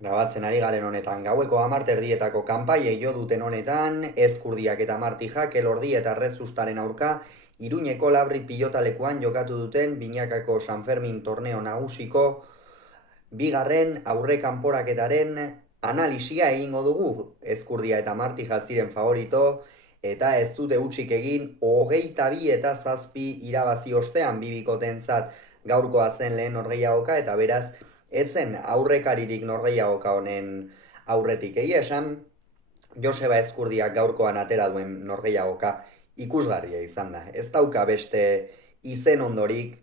Grabatzen ari garen honetan, gaueko 10 kanpaiei jo duten honetan, Ezkurdiak eta Martijak Elordi eta Rezustaren aurka, Iruñeko Labrit pilotalekuan jokatu duten binakako San Fermin torneo nagusiko bigarren aurrekanporaketaren analisia egingo dugu. Ezkurdia eta Martija ziren favorito, eta ez dute hutsik egin 22-7 irabazi ostean bibikotentzat gaurkoa zen lehen norgehiagoka, eta beraz, etzen aurrekaririk norgehiagoka honen aurretik. Egia esan, Joseba Ezkurdiak gaurkoan atera duen norgehiagoka ikusgarria izan da. Ez dauka beste izen ondorik,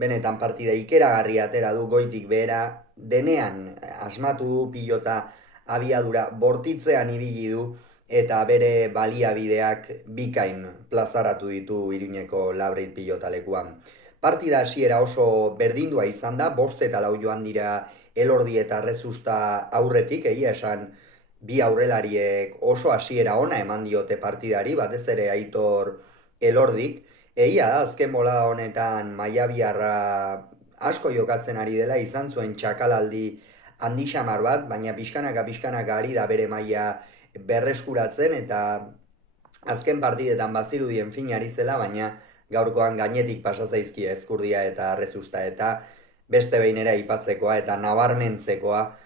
benetan partida ikeragarri atera du goitik behera, denean asmatu du pilota abiadura bortitzean ibili du, eta bere baliabideak bikain plazaratu ditu Iruñeko Labrit pilotalekuan. Partida hasiera oso berdindua izan da, 5 eta 4 joan dira Elordi eta Rezusta aurretik, egia esan bi aurrelariek oso hasiera ona eman diote partidari, batez ere Aitor Elordik. Egia da, azken bolada honetan maiabiarra asko jokatzen ari dela, izan zuen txakalaldi handi xamar bat, baina pixkanaka ari da bere maila berreskuratzen, eta azken partidetan bazirudien fin ari zela, baina gaurkoan gainetik pasa zaizkia Ezkurdia eta Rezusta, eta beste behinera aipatzekoa eta nabarmentzekoa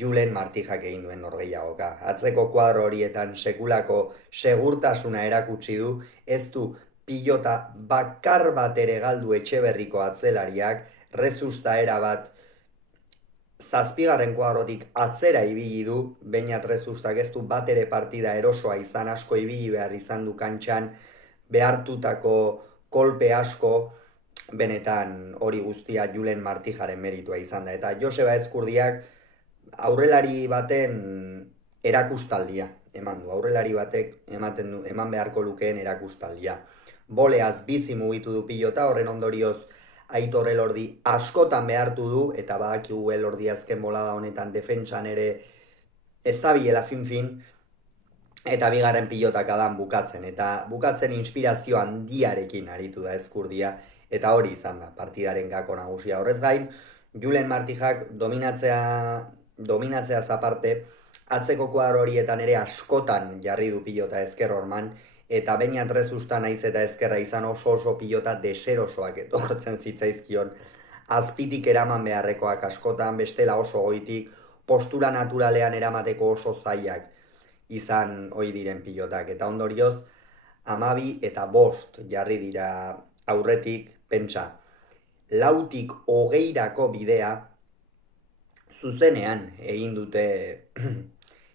Julen Martijak egin duen norgehiagoka. Atzeko kuadro horietan sekulako segurtasuna erakutsi du, ez du pilota bakar bat ere galdu Etxeberriko atzelariak, Rezusta erabat zazpigarren kuadrotik atzera ibili du, baina Rezustak ez du bat ere partida erosoa izan, asko ibili behar izan du kantxan, behartutako kolpe asko, benetan hori guztia Julen Martijaren meritua izan da. Eta Joseba Ezkurdiak aurrelari baten erakustaldia eman du. Aurrelari batek eman beharko lukeen erakustaldia. Boleaz bizi mugitu du pilota, horren ondorioz Aitor Elordi askotan behartu du, eta badakigu Elordi azken bolada honetan defentsan ere ez dabilela fin, eta bigarren pilotak adan bukatzen, eta bukatzen inspirazio handiarekin aritu da Ezkurdia, eta hori izan da partidaren gako nagusia. Horrez gain, Julen Martijak dominatzeaz aparte, atzeko kuadro horietan ere askotan jarri du pilota ezker horman, eta bainat Rezusta naiz eta ezkerra izan oso pilota deserosoak etortzen zitzaizkion, azpitik eraman beharrekoak askotan, bestela oso goitik, postura naturalean eramateko oso zailak izan ohi diren pilotak, eta ondorioz 12 eta 5 jarri dira aurretik. Pentsa, 4tik 20rako bidea zuzenean egin dute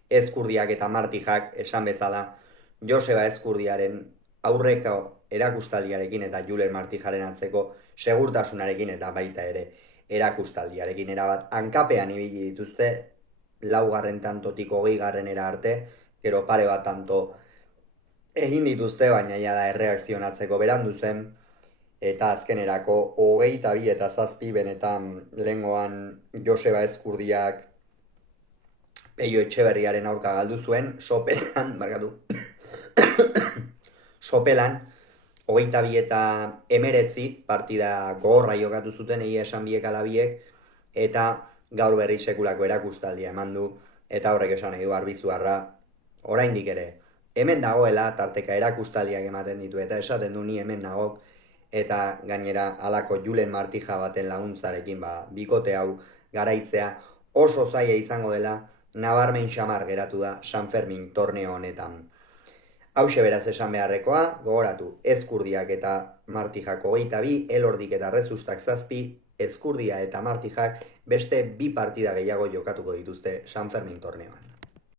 Ezkurdiak eta Martijak, esan bezala, Joseba Ezkurdiaren aurreko erakustaldiarekin eta Julen Martijaren atzeko segurtasunarekin eta baita ere erakustaldiarekin erabat hankapean ibili dituzte, 4. tantotik 20. arte, gero pare bat tanto egin dituzte, baina ja da erreakzionatzeko berandu zen, eta azkenerako 22 eta 7 benetan lehengoan Joseba Ezkurdiak Peio Etxeberriaren aurka galdu zuen, sopelan 22 eta 19 partida gogorra jokatu zuten, egia esan biek ala biek, eta gaur berri sekulako erakustaldia eman du, eta horrek esan nahi du Arbizuarra oraindik ere hemen dagoela, tarteka erakustaldiak ematen ditu, eta esaten du ni hemen nagok, eta gainera halako Julen Martija baten laguntzarekin bikote hau garaitzea oso zaila izango dela, nabarmen xamar geratu da San Fermin torneo honetan. Hauxe beraz esan beharrekoa, gogoratu, Ezkurdiak eta Martijak 22, Elordik eta Rezustak 7, Ezkurdia eta Martijak beste 2 partida gehiago jokatuko dituzte San Fermin torneoan.